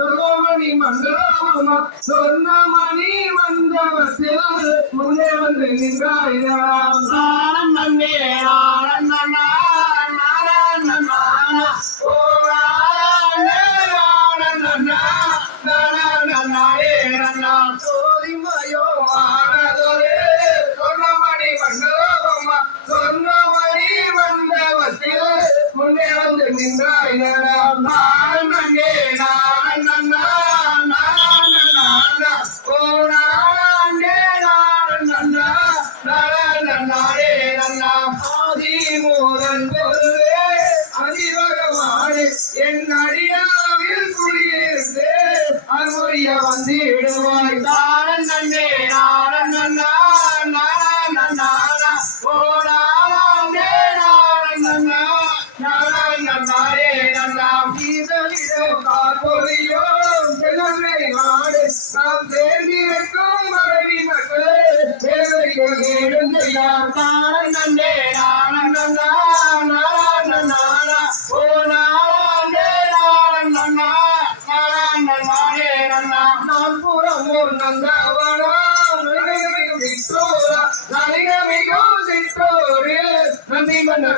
சொர்ணமணி மண்டலமா சொர்ணமணி மண்டபத்தில் முன்னே வந்து நின்றாயா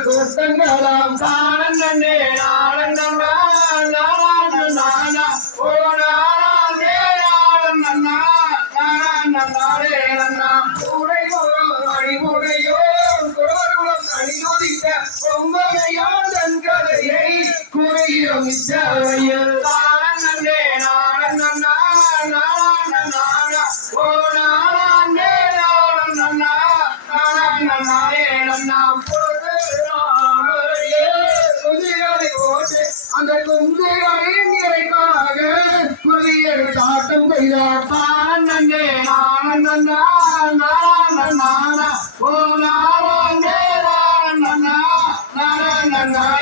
கோட்டங்களாம் தானே நாள நாள நாள ஓ மிச்சவையில் ஆனந்தே ஆனந்தம் ஓ நானே ஆனந்தம் நானே நாம் குதிரை ஓட்டு அந்த குதிரைக்காக குதிரை தாட்டம் செய்தார் ஆனந்தே ஆனந்தம் நான ஓ நானே நான நான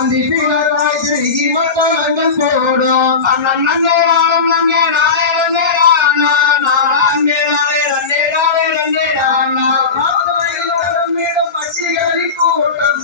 மந்தி பிளவாய் செருகி மத்தவங்கள் போடும் அண்ணன் நன்னே வாழும் கூட்டம்